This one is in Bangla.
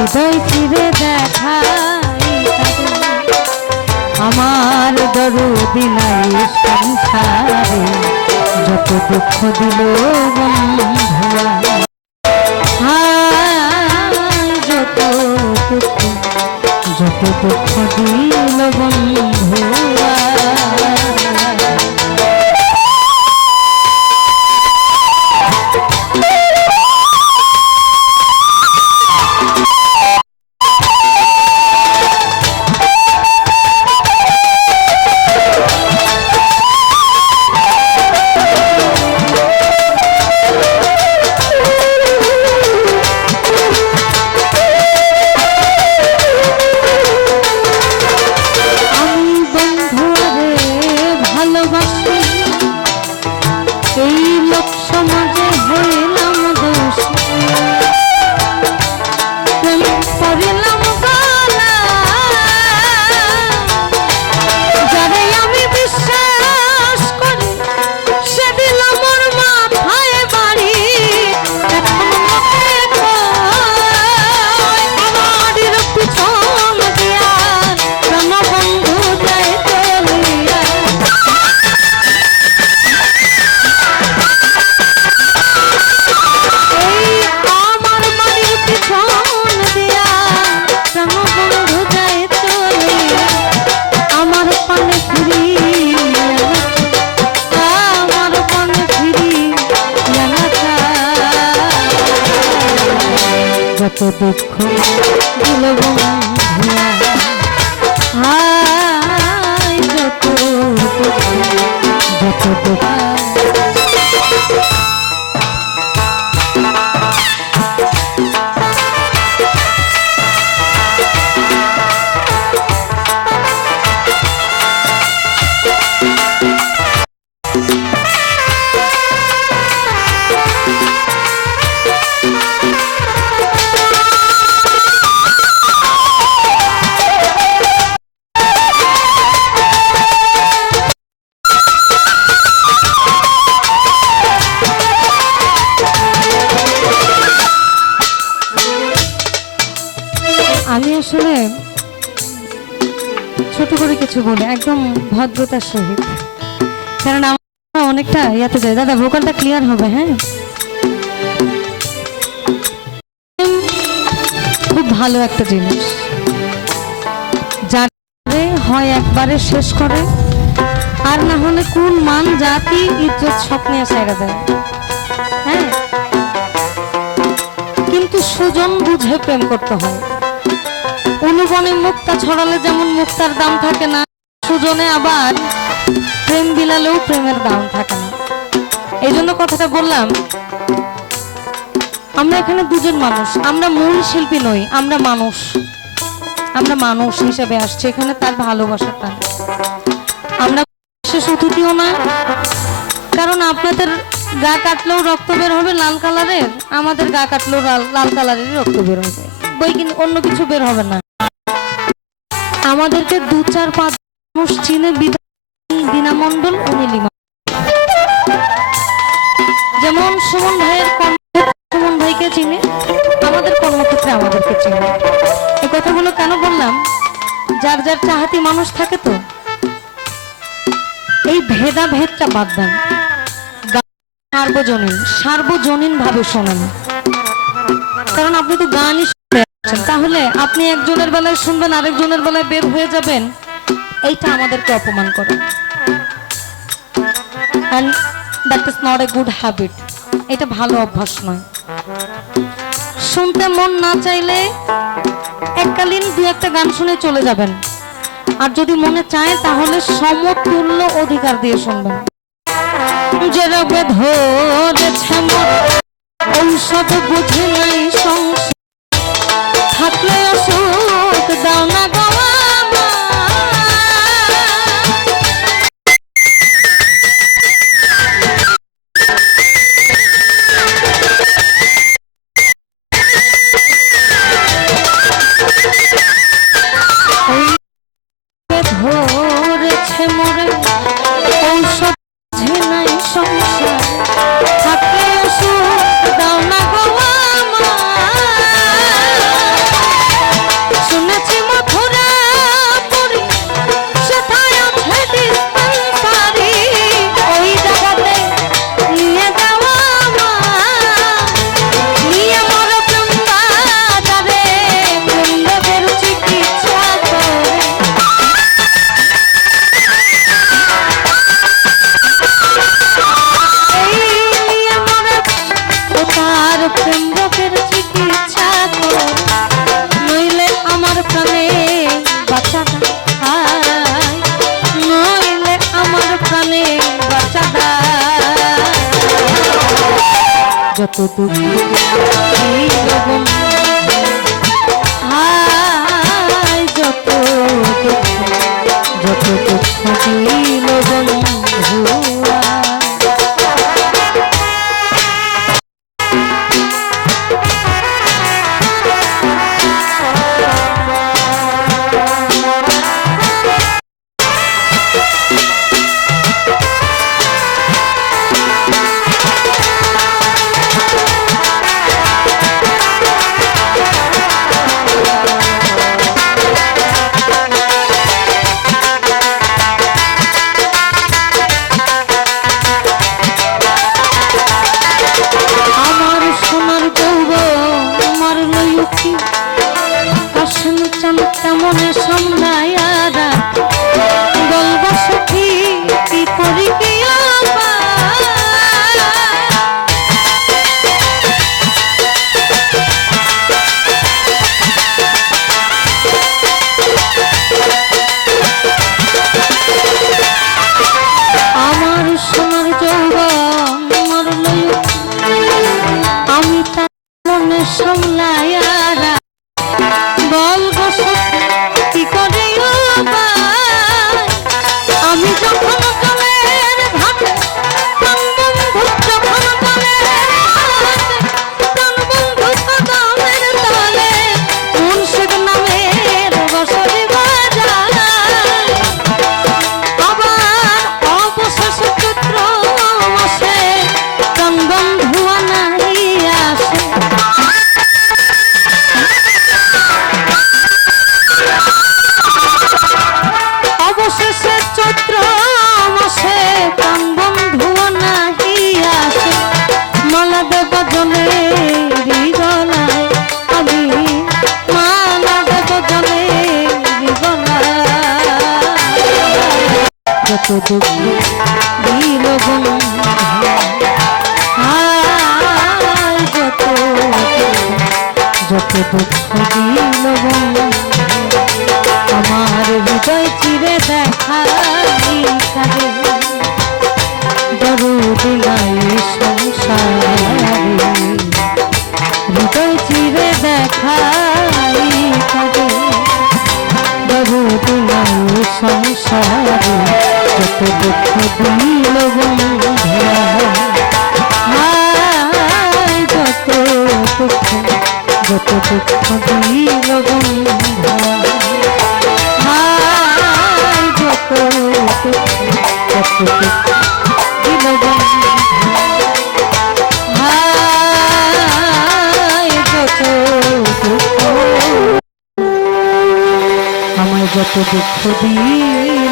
হৃদয় চিরে দেখাই আমার দরদি নাই সংসারে যত দুঃখ দিল বন্ধুরা যত দুঃখ দিল বন্ধুরা। যত দুঃখ দিল বন্ধুরা যত দুঃখ আমি আসলে ছোট করে কিছু বলি একদম ভদ্রতার সহিত, কারণ আমরা অনেকটা ইয়াতে যাই। দাদা ভোকালটা ক্লিয়ার হবে? হ্যাঁ, খুব ভালো একটা জিনিস, যারে হয় একবারে শেষ করে, আর না হলে কোন মান জাতি ইজ্জত সব নিয়ে ছেড়ে দেয়। হ্যাঁ, কিন্তু সুজন বুঝে প্রেম করতে হয়। অনুবনে মুক্তা ছড়ালে যেমন মুক্তার দাম থাকে না, সুজনে আবার প্রেম বিলালেও প্রেমের দাম থাকে না। এই জন্য কথাটা বললাম, আমরা এখানে দুজন মানুষ, আমরা মূল শিল্পী নই, আমরা মানুষ হিসেবে আসছি এখানে, তার ভালোবাসার টান। আমরা বিশেষ অতিথিও না, কারণ আপনাদের গা কাটলেও রক্ত বের হবে লাল কালারের, আমাদের গা কাটলেও লাল কালারেরই রক্ত বের হবে, বই কিন্তু অন্য কিছু বের হবে না। আমাদেরকে 2-4-5 মানুষ চিনে, বিনা মণ্ডল ও নীলিমা, যেমন সুমন ভাইয়ের সুমন ভাইকে চিনে, আমাদের কর্মক্ষেত্রে আমাদেরকে চিনে। এই কথাগুলো কেন বললাম, যার যার চাহাতি মানুষ থাকে, তো এই ভেদাভেদটা বাদ দেন, সার্বজনীন ভাবে শোনেন। কারণ আপনি তো গানই শুনছেন, তাহলে আপনি একজনের বেলায় শুনবেন, আরেকজনের বেলায় বের হয়ে যাবেন, এইটা আমাদেরকে অপমান করে। and that is not a good habit, এটা ভালো অভ্যাস নয়। শুনতে মন না চাইলে এককালীন 2-1টা গান শুনে চলে যাবেন, আর যদি মনে চায় তাহলে সমতুল্য অধিকার দিয়ে শুনবেন। যে রোগে ধরেছে ঔষধ বুঝে নাই সংসার, থাকলে ওষুধ দাও না গো ধরেছে মরে ঔষধ বুঝে নাই সংসার, থাকলে ওষুধ দাও না গো আমার। দুঃখ দিল বন্ধু, হায় যত দুঃখ দিল বন্ধু। মনে সামলায়া বলব সখী কি করি কি আমার সোনার যৌবন মরল আমি তার মনে সামলায়া বলব কি করে আমি যখন জলের ভাতে বন্ধু যখন বন্ধু কদমের তলে মুন্সিদ নামের বসরি বাজায় আবার অবশেষ চৈত্র মাসে প্রাণ বন্ধু আনাই আসে অবশেষে চৈত্র মাসে প্রাণ বন্ধু নাহি আসে মালা দেব জলেরি গলায় আমি মালা দেব জলেরি গলায় যত দুঃখ দিল বন্ধু হায় যত দুঃখ দিল বন্ধু আমার হৃদয় চিরে দেখাই কারে দরদ নাই সংসারে হৃদয় চিরে দেখাই কারে দরদ নাই সংসারে যত দুঃখ দিল বন্ধু হায় যত দুঃখ দিল বন্ধু আমায় যত দুঃখ দিল